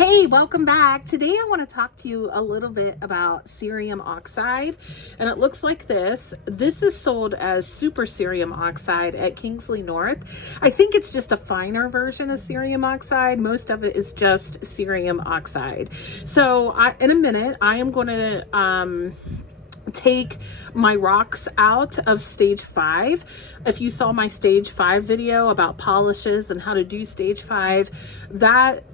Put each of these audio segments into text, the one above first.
Hey, welcome back. Today I want to talk to you a little bit about cerium oxide, and it looks like this. This is sold as super cerium oxide at Kingsley North. I think it's just a finer version of cerium oxide. Most of it is just cerium oxide. So in a minute, I am going to take my rocks out of stage 5. If you saw my stage 5 video about polishes and how to do stage 5, that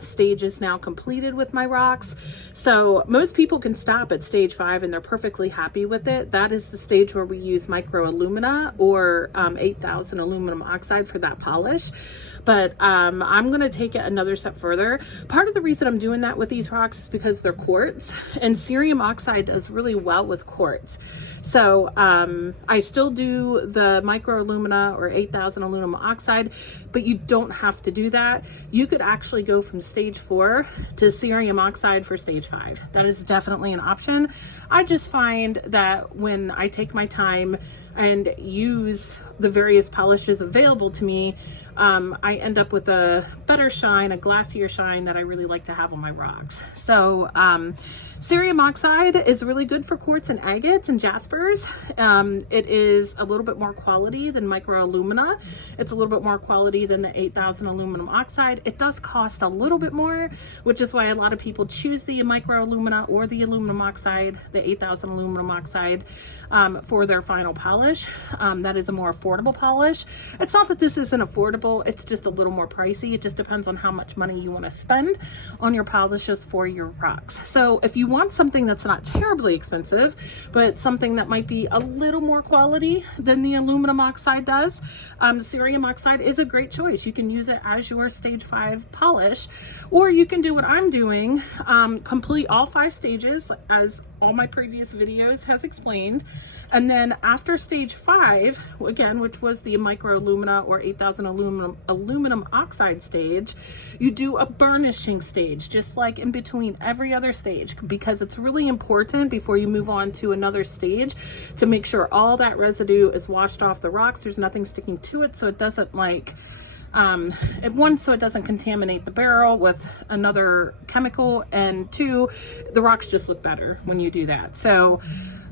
stage is now completed with my rocks. So most people can stop at stage 5 and they're perfectly happy with it. That is the stage where we use micro alumina or 8000 aluminum oxide for that polish. But I'm going to take it another step further. Part of the reason I'm doing that with these rocks is because they're quartz, and cerium oxide does really well with quartz. So I still do the micro alumina or 8000 aluminum oxide, but you don't have to do that. You could actually go from stage 4 to cerium oxide for stage 5. That is definitely an option. I just find that when I take my time and use the various polishes available to me, I end up with a better shine, a glassier shine that I really like to have on my rocks. So cerium oxide is really good for quartz and agates and jaspers. It is a little bit more quality than micro alumina. It's a little bit more quality than the 8000 aluminum oxide. It does cost a little bit more, which is why a lot of people choose the micro alumina or the aluminum oxide, the 8000 aluminum oxide, for their final polish. That is a more affordable polish. It's not that this isn't affordable, it's just a little more pricey. It just depends on how much money you want to spend on your polishes for your rocks. So if you want something that's not terribly expensive, but something that might be a little more quality than the aluminum oxide does, cerium oxide is a great choice. You can use it as your stage 5 polish, or you can do what I'm doing, complete all 5 stages as all my previous videos has explained, and then after stage 5, again, which was the micro alumina or 8000 aluminum oxide stage, you do a burnishing stage, just like in between every other stage, because it's really important before you move on to another stage to make sure all that residue is washed off the rocks. There's nothing sticking to it, so it doesn't so it doesn't contaminate the barrel with another chemical, and 2, the rocks just look better when you do that. So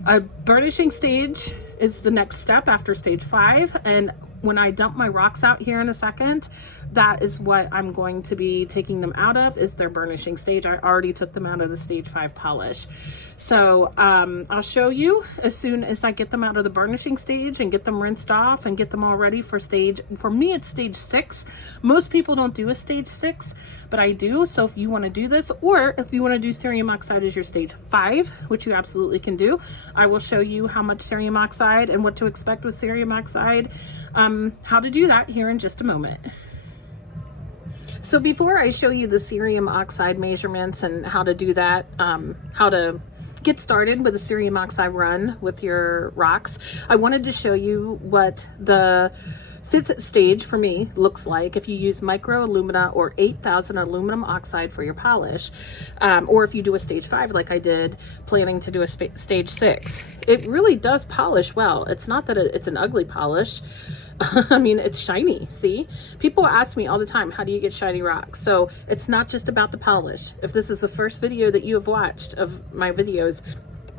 a burnishing stage is the next step after stage 5, and when I dump my rocks out here in a second, that is what I'm going to be taking them out of, is their burnishing stage. I already took them out of the stage 5 polish. So I'll show you as soon as I get them out of the burnishing stage and get them rinsed off and get them all ready for me it's stage 6. Most people don't do a stage 6, but I do. So if you want to do this, or if you want to do cerium oxide as your stage 5, which you absolutely can do, I will show you how much cerium oxide and what to expect with cerium oxide, how to do that here in just a moment. So before I show you the cerium oxide measurements and how to do that, how to get started with a cerium oxide run with your rocks, I wanted to show you what the 5th stage for me looks like if you use micro alumina or 8000 aluminum oxide for your polish, or if you do a stage 5 like I did, planning to do a stage 6. It really does polish well. It's not that it's an ugly polish. I mean, it's shiny. See, people ask me all the time, how do you get shiny rocks? So it's not just about the polish. If this is the first video that you have watched of my videos,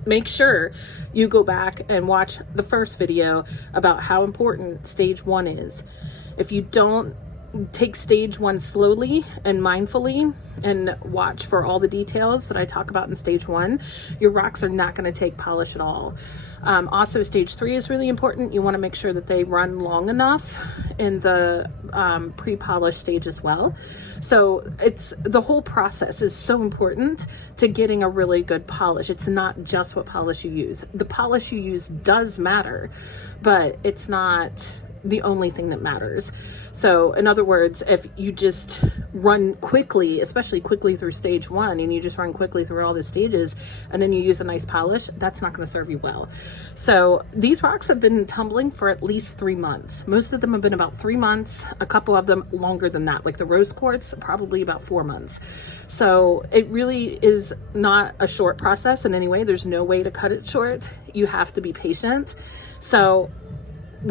make sure you go back and watch the first video about how important stage 1 is. If you don't take stage 1 slowly and mindfully and watch for all the details that I talk about in stage 1, your rocks are not going to take polish at all. Also, stage 3 is really important. You want to make sure that they run long enough in the pre-polish stage as well. So the whole process is so important to getting a really good polish. It's not just what polish you use. The polish you use does matter, but it's not the only thing that matters. So in other words, if you just run quickly, especially quickly through stage 1, and you just run quickly through all the stages and then you use a nice polish, that's not going to serve you well. So these rocks have been tumbling for at least 3 months. Most of them have been about 3 months, a couple of them longer than that, like the rose quartz, probably about 4 months. So it really is not a short process in any way. There's no way to cut it short. You have to be patient. So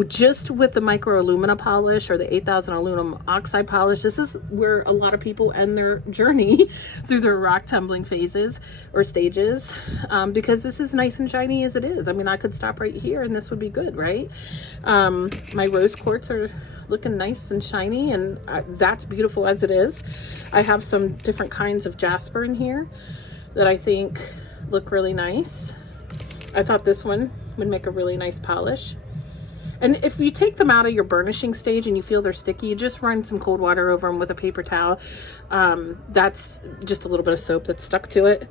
just with the micro alumina polish or the 8000 aluminum oxide polish, this is where a lot of people end their journey through their rock tumbling phases or stages, because this is nice and shiny as it is. I mean, I could stop right here and this would be good, right? My rose quartz are looking nice and shiny, and that's beautiful as it is. I have some different kinds of jasper in here that I think look really nice. I thought this one would make a really nice polish. And if you take them out of your burnishing stage and you feel they're sticky, you just run some cold water over them with a paper towel. That's just a little bit of soap that's stuck to it.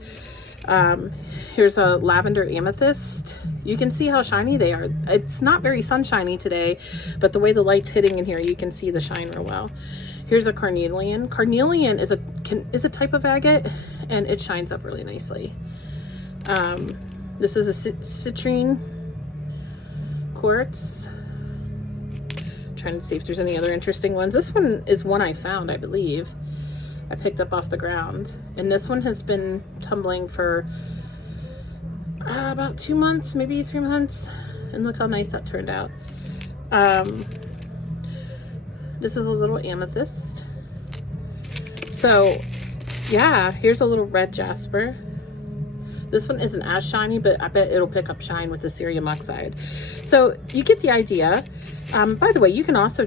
Here's a lavender amethyst. You can see how shiny they are. It's not very sunshiny today, but the way the light's hitting in here, you can see the shine real well. Here's a carnelian. Carnelian is a type of agate, and it shines up really nicely. This is a citrine quartz. Trying to see if there's any other interesting ones. This one is one I found, I believe. I picked up off the ground, and this one has been tumbling for about 2 months, maybe 3 months, and look how nice that turned out. This is a little amethyst. So yeah, here's a little red jasper. This one isn't as shiny, but I bet it'll pick up shine with the cerium oxide. So you get the idea. By the way, you can also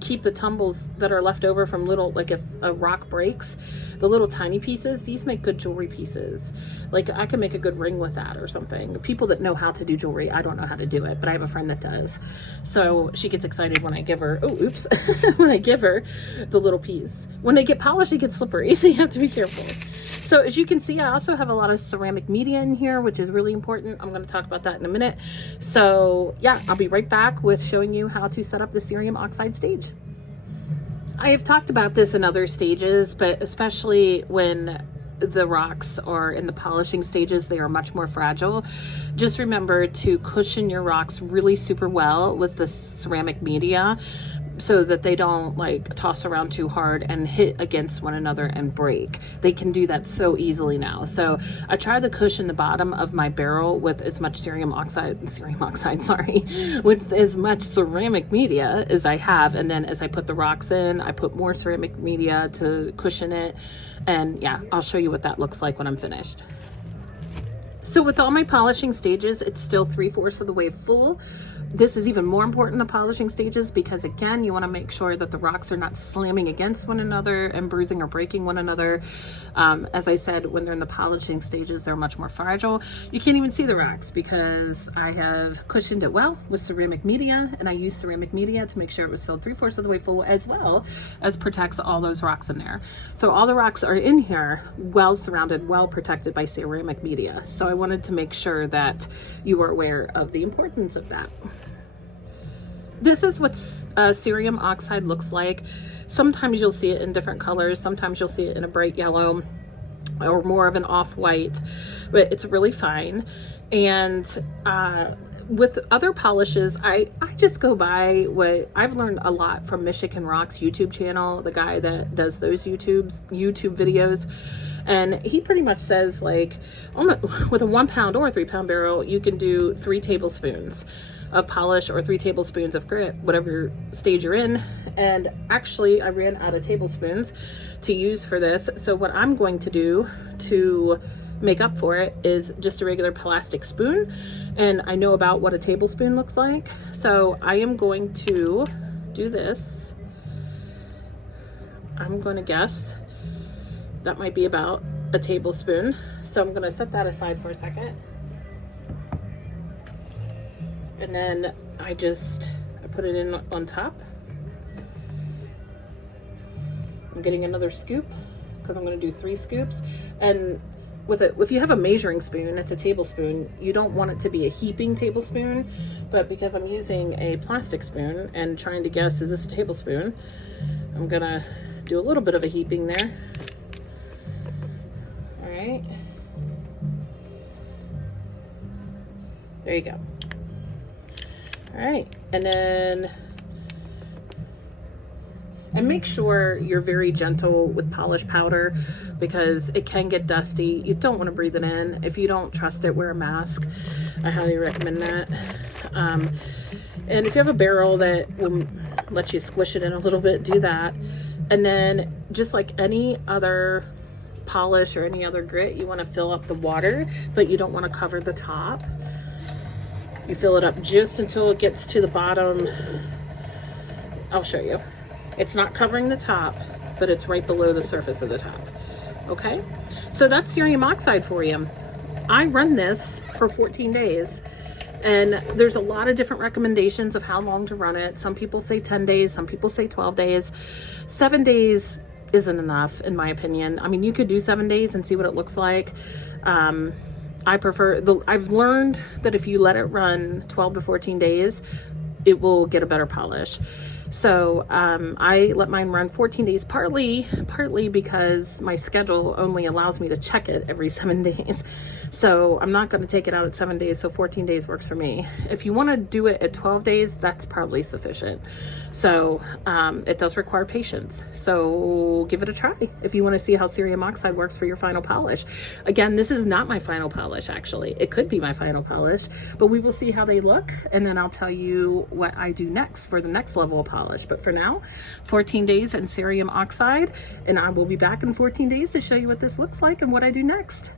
keep the tumbles that are left over from little, like if a rock breaks, the little tiny pieces, these make good jewelry pieces. Like I can make a good ring with that or something. People that know how to do jewelry, I don't know how to do it, but I have a friend that does. So she gets excited when I give her, oh, oops, when I give her the little piece. When they get polished, it gets slippery, so you have to be careful. So as you can see, I also have a lot of ceramic media in here, which is really important. I'm going to talk about that in a minute. So yeah, I'll be right back with showing you how to set up the cerium oxide stage. I have talked about this in other stages, but especially when the rocks are in the polishing stages, they are much more fragile. Just remember to cushion your rocks really super well with the ceramic media so that they don't like toss around too hard and hit against one another and break. They can do that so easily now. So I try to cushion the bottom of my barrel with as much with as much ceramic media as I have. And then as I put the rocks in, I put more ceramic media to cushion it. And yeah, I'll show you what that looks like when I'm finished. So with all my polishing stages, it's still 3/4 of the way full. This is even more important in the polishing stages because again, you want to make sure that the rocks are not slamming against one another and bruising or breaking one another. As I said, when they're in the polishing stages, they're much more fragile. You can't even see the rocks because I have cushioned it well with ceramic media, and I used ceramic media to make sure it was filled 3/4 of the way full, as well as protects all those rocks in there. So all the rocks are in here, well surrounded, well protected by ceramic media. So I wanted to make sure that you are aware of the importance of that. This is what cerium oxide looks like. Sometimes you'll see it in different colors. Sometimes you'll see it in a bright yellow or more of an off-white, but it's really fine. And with other polishes, I just go by what I've learned a lot from Michigan Rocks YouTube channel, the guy that does those YouTube videos. And he pretty much says like with a 1 pound or a 3 pound barrel, you can do 3 tablespoons of polish or 3 tablespoons of grit, whatever stage you're in. And actually I ran out of tablespoons to use for this. So what I'm going to do to make up for it is just a regular plastic spoon. And I know about what a tablespoon looks like. So I am going to do this. I'm going to guess that might be about a tablespoon. So I'm going to set that aside for a second. And then I put it in on top. I'm getting another scoop because I'm going to do 3 scoops. And with it, if you have a measuring spoon, it's a tablespoon. You don't want it to be a heaping tablespoon, but because I'm using a plastic spoon and trying to guess, is this a tablespoon? I'm going to do a little bit of a heaping there. All right. There you go. All right, and make sure you're very gentle with polish powder because it can get dusty. You don't want to breathe it in. If you don't trust it, wear a mask. I highly recommend that. And if you have a barrel that will let you squish it in a little bit, do that. And then just like any other polish or any other grit, you want to fill up the water, but you don't want to cover the top. You fill it up just until it gets to the bottom. I'll show you. It's not covering the top, but it's right below the surface of the top. Okay, so that's cerium oxide for you. I run this for 14 days. And there's a lot of different recommendations of how long to run it. Some people say 10 days, some people say 12 days. 7 days isn't enough, in my opinion. I mean, you could do 7 days and see what it looks like. I prefer, I've learned that if you let it run 12 to 14 days, it will get a better polish. So I let mine run 14 days, partly because my schedule only allows me to check it every 7 days. So I'm not going to take it out at 7 days, so 14 days works for me. If you want to do it at 12 days, that's partly sufficient. So it does require patience. So give it a try if you want to see how cerium oxide works for your final polish. Again, this is not my final polish, actually. It could be my final polish, but we will see how they look, and then I'll tell you what I do next for the next level of polish. But for now, 14 days and cerium oxide, and I will be back in 14 days to show you what this looks like and what I do next.